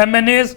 MNAs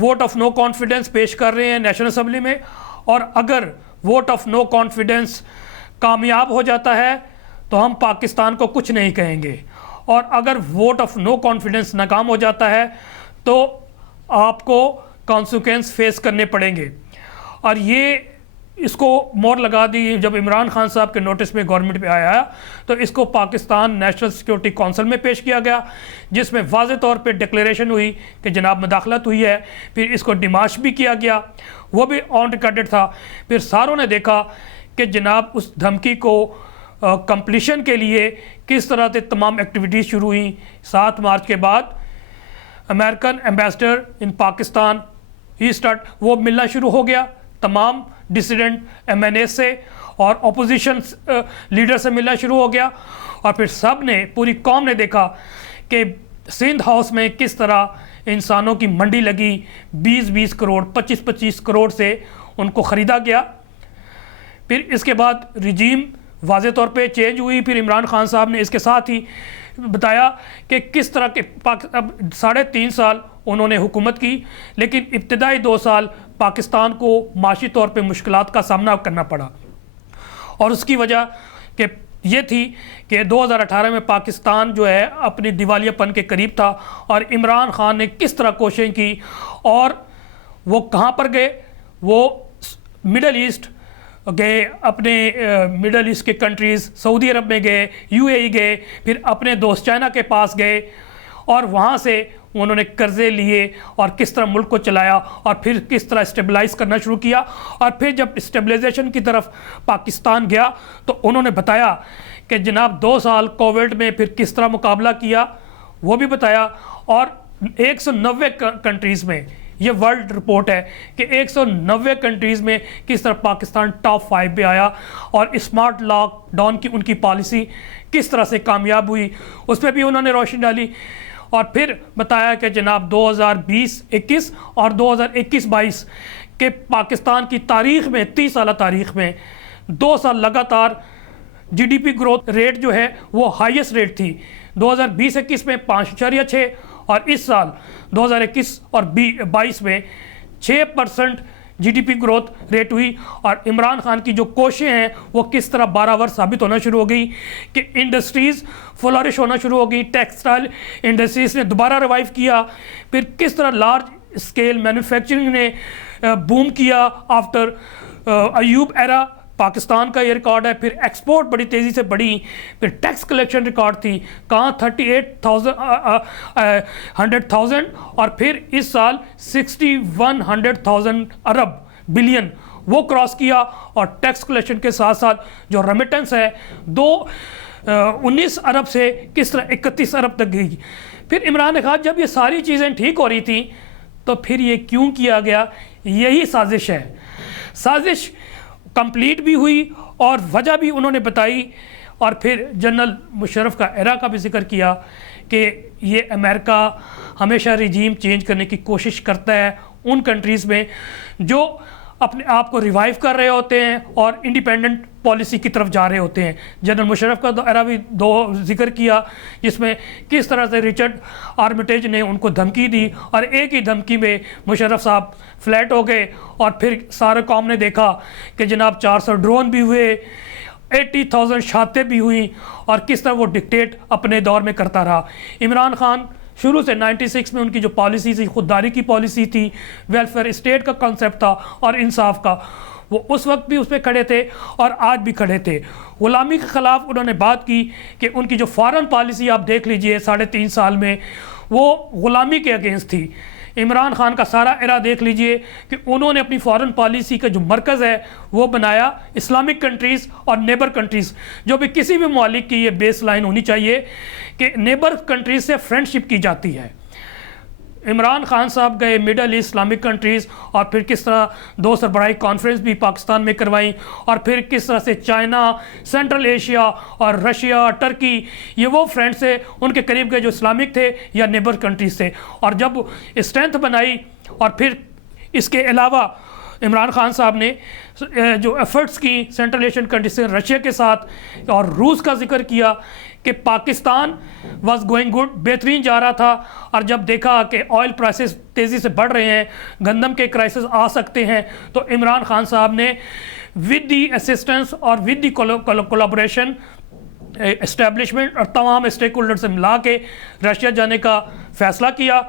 vote of no confidence پیش کر رہے ہیں نیشنل اسمبلی میں، اور اگر ووٹ آف نو کانفیڈنس کامیاب ہو جاتا ہے تو ہم پاکستان کو کچھ نہیں کہیں گے، اور اگر ووٹ آف نو کانفیڈنس ناکام ہو جاتا ہے تو آپ کو کانسیکوینس فیس کرنے پڑیں گے۔ اور یہ اس کو مور لگا دی جب عمران خان صاحب کے نوٹس میں گورنمنٹ پہ آیا تو اس کو پاکستان نیشنل سیکورٹی کونسل میں پیش کیا گیا، جس میں واضح طور پہ ڈکلیریشن ہوئی کہ جناب مداخلت ہوئی ہے، پھر اس کو ڈیمارش بھی کیا گیا، وہ بھی آن ریکارڈڈ تھا۔ پھر ساروں نے دیکھا کہ جناب اس دھمکی کو کمپلیشن کے لیے کس طرح سے تمام ایکٹیویٹیز شروع ہوئیں۔ 7 مارچ کے بعد امریکن ایمبیسڈر ان پاکستان وہ ملنا شروع ہو گیا، تمام ڈیسیڈنٹ ایم این اے سے اور اپوزیشن لیڈر سے ملنا شروع ہو گیا، اور پھر سب نے، پوری قوم نے دیکھا کہ سندھ ہاؤس میں کس طرح انسانوں کی منڈی لگی، 20 کروڑ 25 کروڑ سے ان کو خریدا گیا۔ پھر اس کے بعد رجیم واضح طور پہ چینج ہوئی۔ پھر عمران خان صاحب نے اس کے ساتھ ہی بتایا کہ کس طرح کے 3.5 سال انہوں نے حکومت کی، لیکن ابتدائی 2 سال پاکستان کو معاشی طور پہ مشکلات کا سامنا کرنا پڑا، اور اس کی وجہ کہ یہ تھی کہ 2018 میں پاکستان جو ہے اپنی دیوالیہ پن کے قریب تھا، اور عمران خان نے کس طرح کوششیں کی، اور وہ کہاں پر گئے؟ وہ مڈل ایسٹ گئے، اپنے مڈل ایسٹ کے کنٹریز، سعودی عرب میں گئے، یو اے ای گئے، پھر اپنے دوست چائنا کے پاس گئے، اور وہاں سے انہوں نے قرضے لیے اور کس طرح ملک کو چلایا، اور پھر کس طرح اسٹیبلائز کرنا شروع کیا۔ اور پھر جب اسٹیبلائزیشن کی طرف پاکستان گیا تو انہوں نے بتایا کہ جناب 2 سال کووڈ میں پھر کس طرح مقابلہ کیا، وہ بھی بتایا، اور 190 کنٹریز میں، یہ ورلڈ رپورٹ ہے کہ 190 کنٹریز میں کس طرح پاکستان ٹاپ 5 پہ آیا، اور اسمارٹ لاک ڈاؤن کی ان کی پالیسی کس طرح سے کامیاب ہوئی، اس پہ بھی انہوں نے روشنی ڈالی۔ اور پھر بتایا کہ جناب 2020-21 اور 2021-22 کے پاکستان کی تاریخ میں، 30 سالہ تاریخ میں 2 سال لگاتار G D P growth rate جو ہے وہ ہائیسٹ ریٹ تھی، 2020-21 میں 5.6 اور اس سال 2021 اور 22 میں 6% G D P growth rate ہوئی۔ اور عمران خان کی جو کوششیں ہیں وہ کس طرح باراور ثابت ہونا شروع ہو گئی کہ انڈسٹریز فلورش ہونا شروع ہو گئی، ٹیکسٹائل انڈسٹریز نے دوبارہ ریوائیو کیا، پھر کس طرح لارج اسکیل مینوفیکچرنگ نے بوم کیا آفٹر ایوب ایرا، پاکستان کا یہ ریکارڈ ہے۔ پھر ایکسپورٹ بڑی تیزی سے بڑھی، پھر ٹیکس کلیکشن ریکارڈ تھی، کہاں 38,100,000 اور پھر اس سال 61,100,000 ارب بلین وہ کراس کیا، اور ٹیکس کلیکشن کے ساتھ ساتھ جو ریمیٹنس ہے 19 ارب سے کس طرح 31 ارب تک گئی۔ پھر عمران نے کہا جب یہ ساری چیزیں ٹھیک ہو رہی تھیں تو پھر یہ کیوں کیا گیا؟ یہی سازش ہے۔ سازش کمپلیٹ بھی ہوئی اور وجہ بھی انہوں نے بتائی، اور پھر جنرل مشرف کا ایرا کا بھی ذکر کیا کہ یہ امریکہ ہمیشہ رجیم چینج کرنے کی کوشش کرتا ہے ان کنٹریز میں جو اپنے آپ کو ریوائیو کر رہے ہوتے ہیں اور انڈیپینڈنٹ پالیسی کی طرف جا رہے ہوتے ہیں۔ جنرل مشرف کا ایرا بھی 2 ذکر کیا، جس میں کس طرح سے رچرڈ آرمیٹیج نے ان کو دھمکی دی، اور ایک ہی دھمکی میں مشرف صاحب فلیٹ ہو گئے، اور پھر سارے قوم نے دیکھا کہ جناب 400 ڈرون بھی ہوئے، 80,000 شہادتیں بھی ہوئیں، اور کس طرح وہ ڈکٹیٹ اپنے دور میں کرتا رہا۔ عمران خان شروع سے 96 میں ان کی جو پالیسی تھی، خودداری کی پالیسی تھی، ویلفیئر اسٹیٹ کا کنسیپٹ تھا اور انصاف کا، وہ اس وقت بھی اس پہ کھڑے تھے اور آج بھی کھڑے تھے۔ غلامی کے خلاف انہوں نے بات کی کہ ان کی جو فارن پالیسی آپ دیکھ لیجئے 3.5 سال میں، وہ غلامی کے اگینسٹ تھی۔ عمران خان کا سارا ایرا دیکھ لیجئے کہ انہوں نے اپنی فارن پالیسی کا جو مرکز ہے وہ بنایا اسلامک کنٹریز اور نیبر کنٹریز، جو بھی کسی بھی ممالک کی یہ بیس لائن ہونی چاہیے کہ نیبر کنٹریز سے فرینڈشپ کی جاتی ہے۔ عمران خان صاحب گئے مڈل ایسٹ اسلامک کنٹریز، اور پھر کس طرح 2 سربراہی کانفرنس بھی پاکستان میں کروائیں، اور پھر کس طرح سے چائنا، سینٹرل ایشیا اور رشیا، ٹرکی، یہ وہ فرینڈس تھے ان کے قریب گئے جو اسلامک تھے یا نیبر کنٹریز تھے، اور جب اسٹرینتھ بنائی۔ اور پھر اس کے علاوہ عمران خان صاحب نے جو ایفرٹس کی سینٹرل ایشین کنٹریز سے رشیا کے ساتھ، اور روس کا ذکر کیا کہ پاکستان واز گوئنگ گڈ، بہترین جا رہا تھا، اور جب دیکھا کہ آئل پرائسز تیزی سے بڑھ رہے ہیں، گندم کے کرائسس آ سکتے ہیں، تو عمران خان صاحب نے ود دی اسسٹنس اور ود دی کولابوریشن اسٹیبلشمنٹ اور تمام اسٹیک ہولڈر سے ملا کے رشیا جانے کا فیصلہ کیا.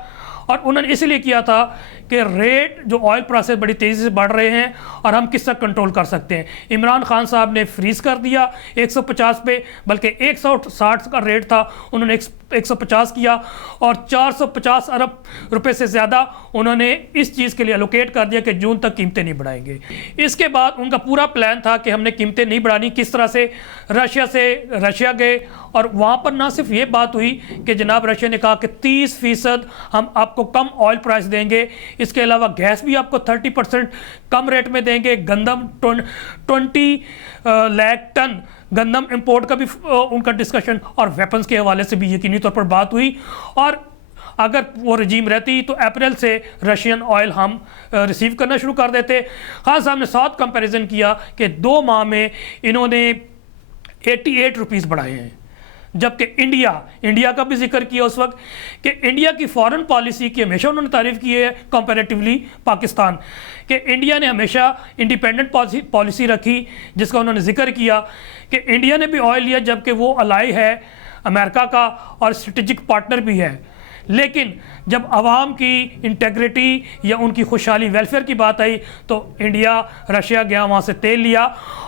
اور انہوں نے اس لیے کیا تھا کہ ریٹ جو آئل پرائسز بڑی تیزی سے بڑھ رہے ہیں اور ہم کس طرح کنٹرول کر سکتے ہیں. عمران خان صاحب نے فریز کر دیا 150 پہ، بلکہ 160 کا ریٹ تھا، انہوں نے 150 کیا، اور 450 ارب روپے سے زیادہ انہوں نے اس چیز کے لیے الوکیٹ کر دیا کہ جون تک قیمتیں نہیں بڑھائیں گے. اس کے بعد ان کا پورا پلان تھا کہ ہم نے قیمتیں نہیں بڑھانی. کس طرح سے رشیا گئے، اور وہاں پر نہ صرف یہ بات ہوئی کہ جناب رشیا نے کہا کہ 30% ہم آپ کو کم آئل پرائس دیں گے، اس کے علاوہ گیس بھی آپ کو 30% کم ریٹ میں دیں گے، گندم 20 لاکھ ٹن گندم امپورٹ کا بھی ان کا ڈسکشن، اور ویپنز کے حوالے سے بھی یقینی طور پر بات ہوئی. اور اگر وہ رجیم رہتی تو اپریل سے رشین آئل ہم ریسیو کرنا شروع کر دیتے. خان صاحب نے ساتھ کمپیریزن کیا کہ 2 ماہ میں انہوں نے 88 روپیز بڑھائے ہیں، جبکہ انڈیا کا بھی ذکر کیا اس وقت کہ انڈیا کی فارن پالیسی کی ہمیشہ انہوں نے تعریف کی ہے کمپیریٹیولی پاکستان، کہ انڈیا نے ہمیشہ انڈیپینڈنٹ پالیسی رکھی، جس کا انہوں نے ذکر کیا کہ انڈیا نے بھی آئل لیا جبکہ وہ الائی ہے امریکہ کا اور اسٹریٹجک پارٹنر بھی ہے. لیکن جب عوام کی انٹیگریٹی یا ان کی خوشحالی ویلفیئر کی بات آئی تو انڈیا رشیا گیا، وہاں سے تیل لیا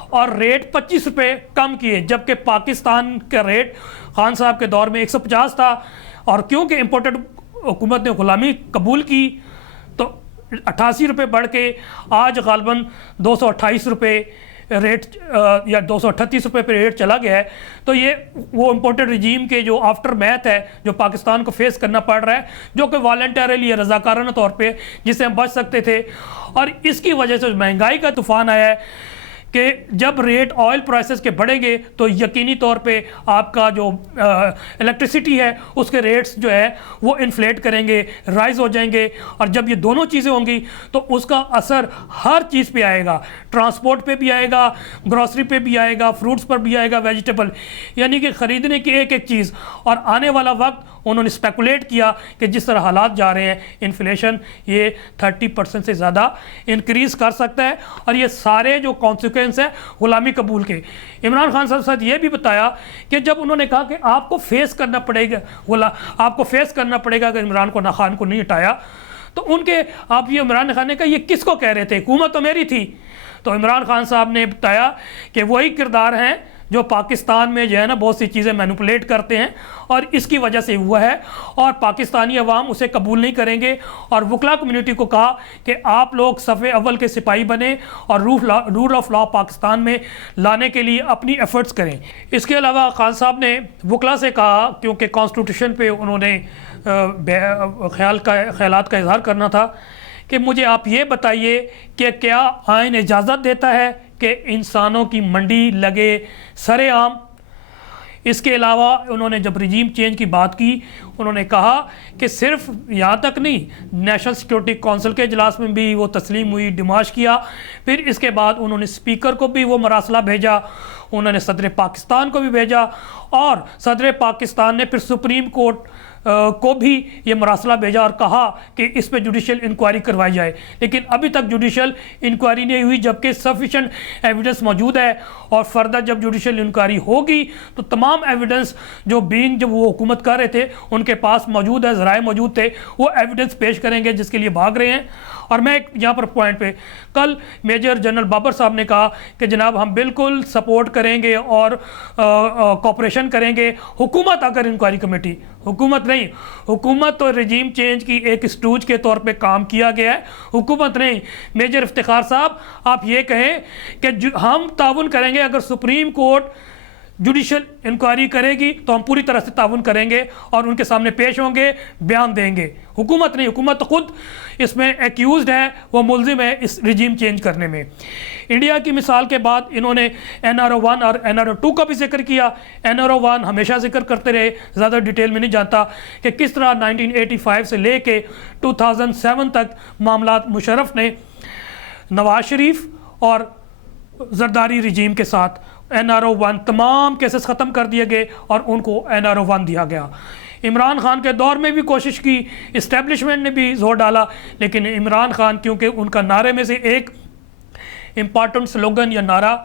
اور ریٹ 25 روپے کم کیے، جبکہ پاکستان کا ریٹ خان صاحب کے دور میں 150 تھا. اور کیونکہ امپورٹڈ حکومت نے غلامی قبول کی تو 88 روپے بڑھ کے آج غالباً 228 روپے ریٹ یا 238 روپے پہ ریٹ چلا گیا ہے. تو یہ وہ امپورٹڈ رجیم کے جو آفٹر میتھ ہے جو پاکستان کو فیس کرنا پڑ رہا ہے، جو کہ والنٹریلی یا رضاکارانہ طور پہ جس سے ہم بچ سکتے تھے. اور اس کی وجہ سے مہنگائی کا طوفان آیا ہے کہ جب ریٹ آئل پرائسز کے بڑھیں گے تو یقینی طور پہ آپ کا جو الیکٹریسٹی ہے اس کے ریٹس جو ہے وہ انفلیٹ کریں گے، رائز ہو جائیں گے. اور جب یہ دونوں چیزیں ہوں گی تو اس کا اثر ہر چیز پہ آئے گا، ٹرانسپورٹ پہ بھی آئے گا، گروسری پہ بھی آئے گا، فروٹس پر بھی آئے گا، ویجیٹیبل، یعنی کہ خریدنے کی ایک چیز. اور آنے والا وقت انہوں نے اسپیکولیٹ کیا کہ جس طرح حالات جا رہے ہیں انفلیشن یہ 30% سے زیادہ انکریز کر سکتا ہے. اور یہ سارے جو کانسیکوینس ہیں غلامی قبول کے. عمران خان صاحب ساتھ یہ بھی بتایا کہ جب انہوں نے کہا کہ آپ کو فیس کرنا پڑے گا اگر عمران خان کو نہیں ہٹایا، تو ان کے آپ یہ عمران خان نے کہا یہ کس کو کہہ رہے تھے، حکومت تو میری تھی. تو عمران خان صاحب نے بتایا کہ وہی کردار ہیں جو پاکستان میں جو ہے نا بہت سی چیزیں مینوپولیٹ کرتے ہیں، اور اس کی وجہ سے ہوا ہے، اور پاکستانی عوام اسے قبول نہیں کریں گے. اور وکلا کمیونٹی کو کہا کہ آپ لوگ صف اول کے سپاہی بنیں اور رول آف لا پاکستان میں لانے کے لیے اپنی ایفرٹس کریں. اس کے علاوہ خان صاحب نے وکلا سے کہا، کیونکہ کانسٹیٹیوشن پہ انہوں نے خیالات کا اظہار کرنا تھا، کہ مجھے آپ یہ بتائیے کہ کیا آئین اجازت دیتا ہے کہ انسانوں کی منڈی لگے سر عام. اس کے علاوہ انہوں نے جب رجیم چینج کی بات کی انہوں نے کہا کہ صرف یہاں تک نہیں، نیشنل سیکیورٹی کونسل کے اجلاس میں بھی وہ تسلیم ہوئی، ڈیماش کیا. پھر اس کے بعد انہوں نے اسپیکر کو بھی وہ مراسلہ بھیجا، انہوں نے صدر پاکستان کو بھی بھیجا، اور صدر پاکستان نے پھر سپریم کورٹ کو بھی یہ مراسلہ بھیجا اور کہا کہ اس پہ جوڈیشل انکوائری کروائی جائے. لیکن ابھی تک جوڈیشل انکوائری نہیں ہوئی، جبکہ سفیشینٹ ایویڈنس موجود ہے. اور فردر جب جوڈیشل انکوائری ہوگی تو تمام ایویڈنس جو جب وہ حکومت کر رہے تھے ان کے پاس موجود ہے، ذرائع موجود تھے، وہ ایویڈنس پیش کریں گے جس کے لیے بھاگ رہے ہیں. اور میں یہاں پر پوائنٹ پہ کل میجر جنرل بابر صاحب نے کہا کہ جناب ہم بالکل سپورٹ کریں گے اور کوپریشن کریں گے. حکومت اگر انکوائری کمیٹی، حکومت نہیں، حکومت تو رجیم چینج کی ایک اسٹوج کے طور پہ کام کیا گیا ہے، حکومت نہیں. میجر افتخار صاحب آپ یہ کہیں کہ ہم تعاون کریں گے، اگر سپریم کورٹ جوڈیشل انکوائری کرے گی تو ہم پوری طرح سے تعاون کریں گے اور ان کے سامنے پیش ہوں گے، بیان دیں گے. حکومت نہیں، حکومت خود اس میں ایکیوزڈ ہے، وہ ملزم ہے اس رجیم چینج کرنے میں. انڈیا کی مثال کے بعد انہوں نے NRO-1 اور NRO-2 کا بھی ذکر کیا. NRO-1 ہمیشہ ذکر کرتے رہے، زیادہ ڈیٹیل میں نہیں جانتا کہ کس طرح 1985 سے لے کے 2007 تک معاملات مشرف نے نواز شریف اور زرداری رجیم کے ساتھ NRO-1 تمام کیسز ختم کر دیے گئے اور ان کو NRO-1 دیا گیا. عمران خان کے دور میں بھی کوشش کی, اسٹیبلشمنٹ نے بھی زور ڈالا, لیکن عمران خان کیونکہ ان کا نعرے میں سے ایک امپارٹنٹ سلوگن یا نعرہ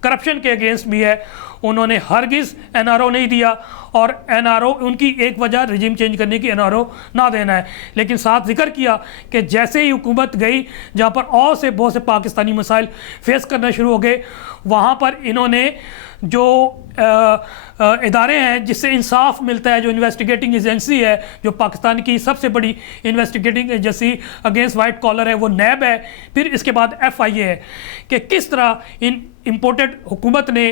کرپشن کے اگینسٹ بھی ہے, انہوں نے ہرگز NRO نہیں دیا. اور NRO ان کی ایک وجہ رجیم چینج کرنے کی NRO نہ دینا ہے, لیکن ساتھ ذکر کیا کہ جیسے ہی حکومت گئی جہاں پر اور سے بہت سے پاکستانی مسائل فیس کرنا شروع ہو گئے, وہاں پر انہوں نے جو ادارے ہیں جس سے انصاف ملتا ہے, جو انویسٹیگیٹنگ ایجنسی ہے, جو پاکستان کی سب سے بڑی investigating agency against white collar ہے, وہ نیب ہے, پھر اس کے بعد FIA ہے, کہ کس طرح ان امپورٹڈ حکومت نے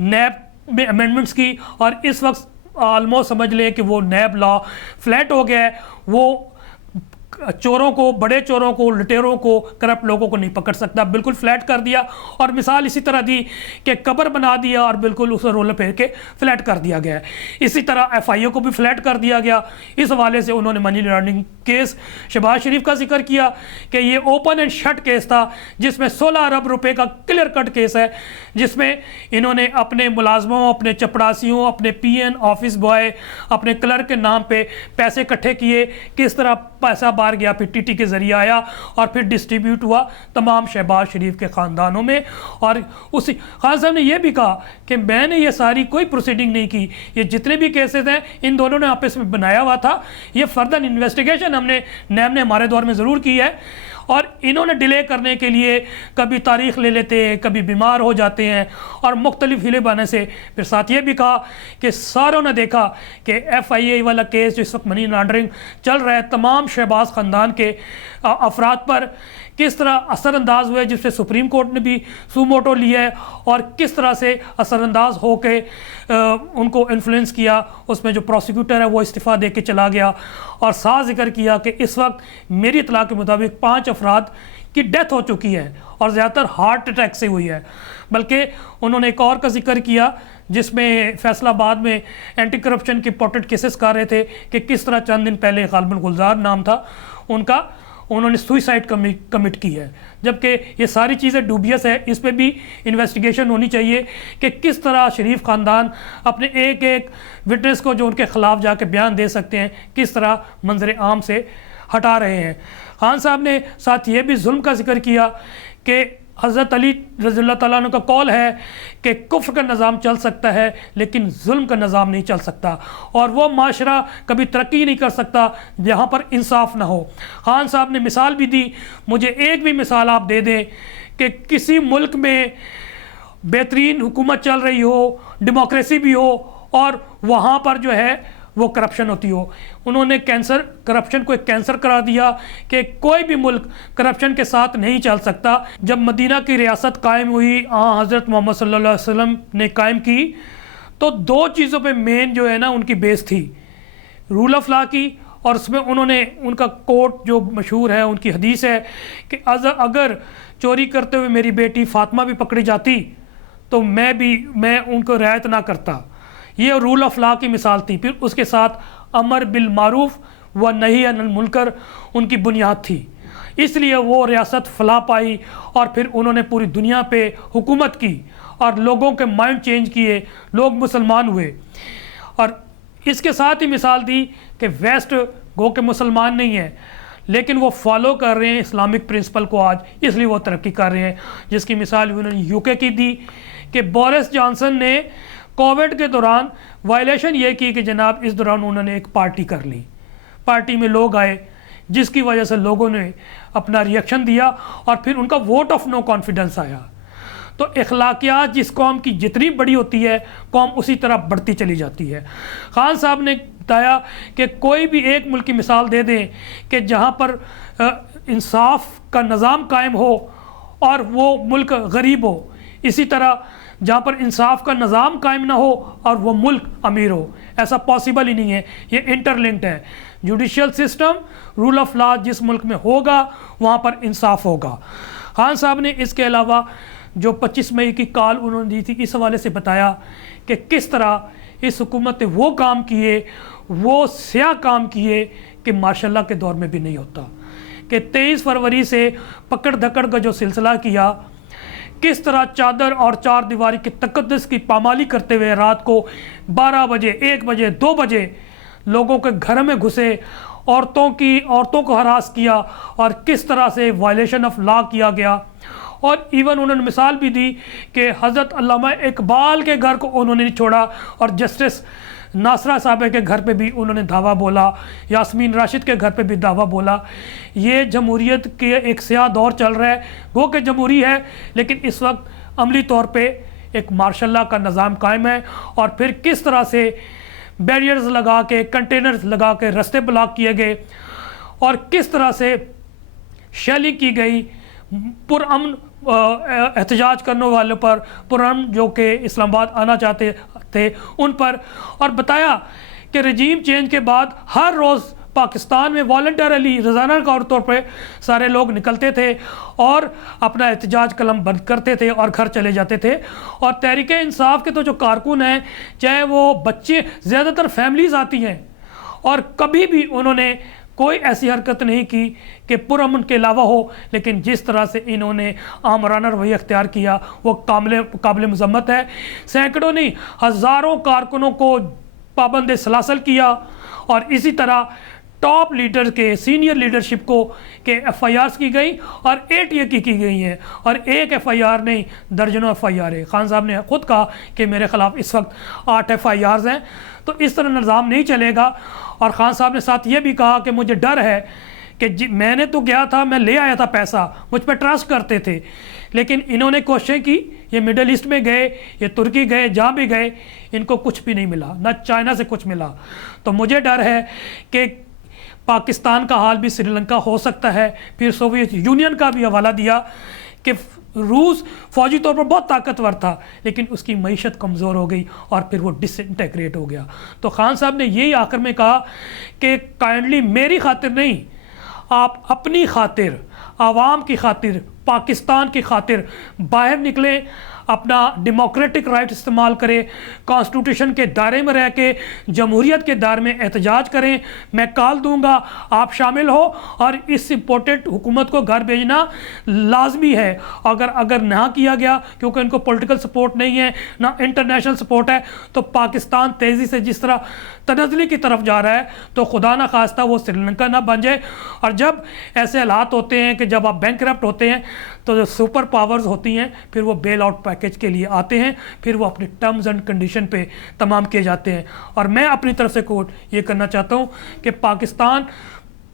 نیب میں امینڈمنٹس کی, اور اس وقت آلموسٹ سمجھ لیں کہ وہ نیب لا فلیٹ ہو گیا ہے. وہ چوروں کو, بڑے چوروں کو, لٹیروں کو, کرپٹ لوگوں کو نہیں پکڑ سکتا, بالکل فلیٹ کر دیا. اور مثال اسی طرح دی کہ قبر بنا دیا اور بالکل اسے رولر پھیر کے فلیٹ کر دیا گیا ہے. اسی طرح FIA کو بھی فلیٹ کر دیا گیا. اس حوالے سے انہوں نے منی لانڈرنگ کیس شہباز شریف کا ذکر کیا کہ یہ اوپن اینڈ شٹ کیس تھا, جس میں 16 ارب روپے کا کلیئر کٹ کیس ہے, جس میں انہوں نے اپنے ملازموں, اپنے چپڑاسیوں, اپنے PN آفس بوائے, اپنے کلرک کے نام پہ پیسے اکٹھے کیے, کس طرح پیسہ باہر گیا, پھر TT کے ذریعے آیا اور پھر ڈسٹریبیوٹ ہوا تمام شہباز شریف کے خاندانوں میں. اور اسی خان صاحب نے یہ بھی کہا کہ میں نے یہ ساری کوئی پروسیڈنگ نہیں کی, یہ جتنے بھی کیسز ہیں ان دونوں نے آپس میں بنایا ہوا تھا, یہ فردر انویسٹیگیشن ہم نے نیب نے ہمارے دور میں ضرور کی ہے. اور انہوں نے ڈیلے کرنے کے لیے کبھی تاریخ لے لیتے ہیں, کبھی بیمار ہو جاتے ہیں, اور مختلف ہیلے بہانے سے. پھر ساتھ یہ بھی کہا کہ ساروں نے دیکھا کہ FIA والا کیس جو اس وقت منی لانڈرنگ چل رہا ہے تمام شہباز خاندان کے افراد پر کس طرح اثر انداز ہوئے, جس سے سپریم کورٹ نے بھی سو موٹو لیا ہے, اور کس طرح سے اثر انداز ہو کے ان کو انفلوئنس کیا. اس میں جو پروسیکیوٹر ہے وہ استعفیٰ دے کے چلا گیا. اور ساتھ ذکر کیا کہ اس وقت میری اطلاع کے مطابق 5 افراد کی ڈیتھ ہو چکی ہے, اور زیادہ تر ہارٹ اٹیک سے ہوئی ہے. بلکہ انہوں نے ایک اور کا ذکر کیا جس میں فیصلہ آباد میں اینٹی کرپشن کے امپورٹنٹ کیسز کر رہے تھے کہ کس طرح چند دن پہلے غالباً گلزار نام تھا ان کا, انہوں نے سوئسائڈ کمٹ کی ہے. جبکہ یہ ساری چیزیں ڈوبیس ہے, اس پہ بھی انویسٹیگیشن ہونی چاہیے کہ کس طرح شریف خاندان اپنے ایک ایک وٹنس کو جو ان کے خلاف جا کے بیان دے سکتے ہیں کس طرح منظر عام سے ہٹا رہے ہیں. خان صاحب نے ساتھ یہ بھی ظلم کا ذکر کیا کہ حضرت علی رضی اللہ تعالیٰ عنہ کا قول ہے کہ کفر کا نظام چل سکتا ہے لیکن ظلم کا نظام نہیں چل سکتا, اور وہ معاشرہ کبھی ترقی نہیں کر سکتا جہاں پر انصاف نہ ہو. خان صاحب نے مثال بھی دی, مجھے ایک بھی مثال آپ دے دیں کہ کسی ملک میں بہترین حکومت چل رہی ہو, ڈیموکریسی بھی ہو, اور وہاں پر جو ہے وہ کرپشن ہوتی ہو. انہوں نے کرپشن کو ایک کینسر قرار دیا کہ کوئی بھی ملک کرپشن کے ساتھ نہیں چل سکتا. جب مدینہ کی ریاست قائم ہوئی, حضرت محمد صلی اللہ علیہ وسلم نے قائم کی, تو 2 چیزوں پہ مین جو ہے نا ان کی بیس تھی, رول آف لا کی, اور اس میں انہوں نے ان کا کوٹ جو مشہور ہے, ان کی حدیث ہے کہ اگر چوری کرتے ہوئے میری بیٹی فاطمہ بھی پکڑی جاتی تو میں ان کو رعایت نہ کرتا. یہ رول آف لا کی مثال تھی. پھر اس کے ساتھ امر بالمعروف و نہی عن المنکر ان کی بنیاد تھی. اس لیے وہ ریاست فلاح پائی, اور پھر انہوں نے پوری دنیا پہ حکومت کی اور لوگوں کے مائنڈ چینج کیے, لوگ مسلمان ہوئے. اور اس کے ساتھ ہی مثال دی کہ ویسٹ گو کہ مسلمان نہیں ہے لیکن وہ فالو کر رہے ہیں اسلامک پرنسپل کو آج, اس لیے وہ ترقی کر رہے ہیں. جس کی مثال انہوں نے UK کی دی کہ بورس جانسن نے کووڈ کے دوران وائلیشن یہ کی کہ جناب اس دوران انہوں نے ایک پارٹی کر لی, پارٹی میں لوگ آئے جس کی وجہ سے لوگوں نے اپنا ریئیکشن دیا اور پھر ان کا ووٹ آف نو کانفیڈنس آیا. تو اخلاقیات جس قوم کی جتنی بڑی ہوتی ہے قوم اسی طرح بڑھتی چلی جاتی ہے. خان صاحب نے بتایا کہ کوئی بھی ایک ملک کی مثال دے دیں کہ جہاں پر انصاف کا نظام قائم ہو اور وہ ملک غریب ہو, اسی طرح جہاں پر انصاف کا نظام قائم نہ ہو اور وہ ملک امیر ہو. ایسا پاسبل ہی نہیں ہے, یہ انٹر لنکڈ ہے. Judicial system, rule of law جس ملک میں ہوگا وہاں پر انصاف ہوگا. خان صاحب نے اس کے علاوہ جو 25 مئی کی کال انہوں نے دی تھی اس حوالے سے بتایا کہ کس طرح اس حکومت نے وہ کام کیے, وہ سیاہ کام کیے کہ ماشاء اللہ کے دور میں بھی نہیں ہوتا. کہ 23 فروری سے پکڑ دھکڑ کا جو سلسلہ کیا کس طرح چادر اور چار دیواری کی تقدس کی پامالی کرتے ہوئے رات کو 12 بجے 1 بجے 2 بجے لوگوں کے گھر میں گھسے، عورتوں کو ہراس کیا، اور کس طرح سے وائلیشن آف لا کیا گیا۔ اور ایون انہوں نے مثال بھی دی کہ حضرت علامہ اقبال کے گھر کو انہوں نے نہیں چھوڑا، اور جسٹس ناصرہ صاحبہ کے گھر پہ بھی انہوں نے دعویٰ بولا، یاسمین راشد کے گھر پہ بھی دعویٰ بولا۔ یہ جمہوریت کے ایک سیاہ دور چل رہا ہے، گو کہ جمہوری ہے لیکن اس وقت عملی طور پہ ایک مارشل لا کا نظام قائم ہے، اور پھر کس طرح سے بیریئرز لگا کے، کنٹینرز لگا کے رستے بلاک کیے گئے، اور کس طرح سے شیلنگ کی گئی پرامن احتجاج کرنے والوں پر، پرامن جو کہ اسلام آباد آنا چاہتے تھے ان پر، اور بتایا کہ رجیم چینج کے بعد ہر روز پاکستان میں والنٹرلی روزانہ طور پہ سارے لوگ نکلتے تھے اور اپنا احتجاج قلم بند کرتے تھے اور گھر چلے جاتے تھے۔ اور تحریک انصاف کے تو جو کارکن ہیں، چاہے وہ بچے، زیادہ تر فیملیز آتی ہیں، اور کبھی بھی انہوں نے کوئی ایسی حرکت نہیں کی کہ پرامن کے علاوہ ہو، لیکن جس طرح سے انہوں نے آمرانہ رویہ اختیار کیا وہ قابل مذمت ہے۔ سینکڑوں نہیں، ہزاروں کارکنوں کو پابند سلاسل کیا، اور اسی طرح ٹاپ لیڈر کے، سینئر لیڈرشپ کو کہ ایف آئی آرز کی گئی اور اے ٹی اے کی گئی ہیں، اور ایک ایف آئی آر نہیں درجنوں ایف آئی آر ہے۔ خان صاحب نے خود کہا کہ میرے خلاف اس وقت 8 ایف آئی آرز ہیں۔ تو اس طرح نظام نہیں چلے گا۔ اور خان صاحب نے ساتھ یہ بھی کہا کہ مجھے ڈر ہے کہ میں نے تو گیا تھا، میں لے آیا تھا پیسہ، مجھ پہ ٹرسٹ کرتے تھے، لیکن انہوں نے کوششیں کی، یہ مڈل ایسٹ میں گئے، یہ ترکی گئے، جہاں بھی گئے ان کو کچھ بھی نہیں ملا، نہ چائنا سے کچھ ملا۔ تو مجھے ڈر ہے کہ پاکستان کا حال بھی سری لنکا ہو سکتا ہے۔ پھر سوویت یونین کا بھی حوالہ دیا کہ روس فوجی طور پر بہت طاقتور تھا لیکن اس کی معیشت کمزور ہو گئی اور پھر وہ ڈس انٹیگریٹ ہو گیا۔ تو خان صاحب نے یہی آخر میں کہا کہ کائنڈلی میری خاطر نہیں، آپ اپنی خاطر، عوام کی خاطر، پاکستان کی خاطر باہر نکلیں، اپنا ڈیموکریٹک رائٹ استعمال کریں، کانسٹیٹیوشن کے دائرے میں رہ کے جمہوریت کے دائرے میں احتجاج کریں۔ میں کال دوں گا، آپ شامل ہو، اور اس امپورٹنٹ حکومت کو گھر بھیجنا لازمی ہے۔ اگر نہ کیا گیا، کیونکہ ان کو پولیٹیکل سپورٹ نہیں ہے، نہ انٹرنیشنل سپورٹ ہے، تو پاکستان تیزی سے جس طرح تنزلی کی طرف جا رہا ہے تو خدا نہ خواستہ وہ سری لنکا نہ بن جائے۔ اور جب ایسے حالات ہوتے ہیں کہ جب آپ بینک کرپٹ ہوتے ہیں تو جو سپر پاورز ہوتی ہیں پھر وہ بیل آؤٹ پیکیج کے لیے آتے ہیں، پھر وہ اپنی ٹرمز اینڈ کنڈیشن پہ تمام کیے جاتے ہیں۔ اور میں اپنی طرف سے کوٹ یہ کرنا چاہتا ہوں کہ پاکستان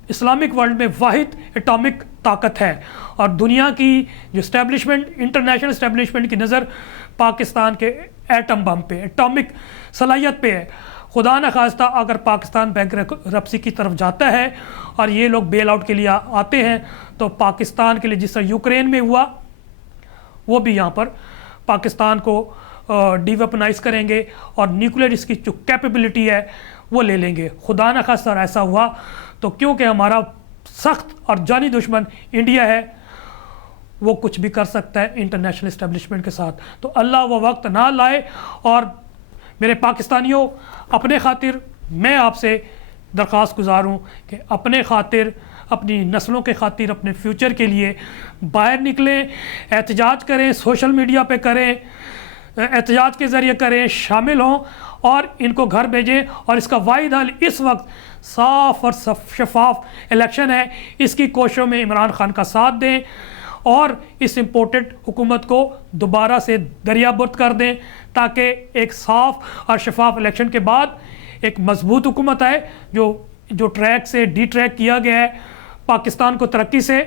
اسلامک ورلڈ میں واحد اٹامک طاقت ہے، اور دنیا کی جو اسٹیبلشمنٹ، انٹرنیشنل اسٹیبلشمنٹ کی نظر پاکستان کے ایٹم بم پہ، اٹامک صلاحیت پہ ہے۔ خدا نہ خواستہ اگر پاکستان بینک رپسی کی طرف جاتا ہے اور یہ لوگ بیل آؤٹ کے لیے آتے ہیں تو پاکستان کے لیے جس طرح یوکرین میں ہوا، وہ بھی یہاں پر پاکستان کو ڈی ویپنائز کریں گے اور نیوکلیر اس کی جو کیپیبلٹی ہے وہ لے لیں گے۔ خدا نہ خواستہ ایسا ہوا تو کیونکہ ہمارا سخت اور جانی دشمن انڈیا ہے، وہ کچھ بھی کر سکتا ہے انٹرنیشنل اسٹیبلشمنٹ کے ساتھ۔ تو اللہ وہ وقت نہ لائے۔ اور میرے پاکستانیوں، اپنے خاطر میں آپ سے درخواست گزار ہوں کہ اپنے خاطر، اپنی نسلوں کے خاطر، اپنے فیوچر کے لیے باہر نکلیں، احتجاج کریں، سوشل میڈیا پہ کریں، احتجاج کے ذریعے کریں، شامل ہوں اور ان کو گھر بھیجیں۔ اور اس کا واحد حل اس وقت صاف اور شفاف الیکشن ہے، اس کی کوششوں میں عمران خان کا ساتھ دیں اور اس امپورٹنٹ حکومت کو دوبارہ سے دریابرد کر دیں تاکہ ایک صاف اور شفاف الیکشن کے بعد ایک مضبوط حکومت آئے۔ جو ٹریک سے ڈی ٹریک کیا گیا ہے پاکستان کو ترقی سے،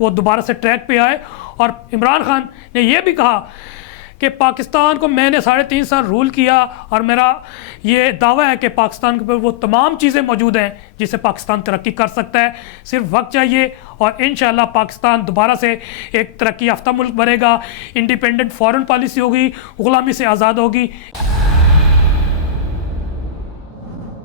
وہ دوبارہ سے ٹریک پہ آئے۔ اور عمران خان نے یہ بھی کہا کہ پاکستان کو میں نے 3.5 سال رول کیا اور میرا یہ دعویٰ ہے کہ پاکستان کے اوپر وہ تمام چیزیں موجود ہیں جس سے پاکستان ترقی کر سکتا ہے، صرف وقت چاہیے۔ اور انشاءاللہ پاکستان دوبارہ سے ایک ترقی یافتہ ملک بنے گا، انڈیپینڈنٹ فارن پالیسی ہوگی، غلامی سے آزاد ہوگی۔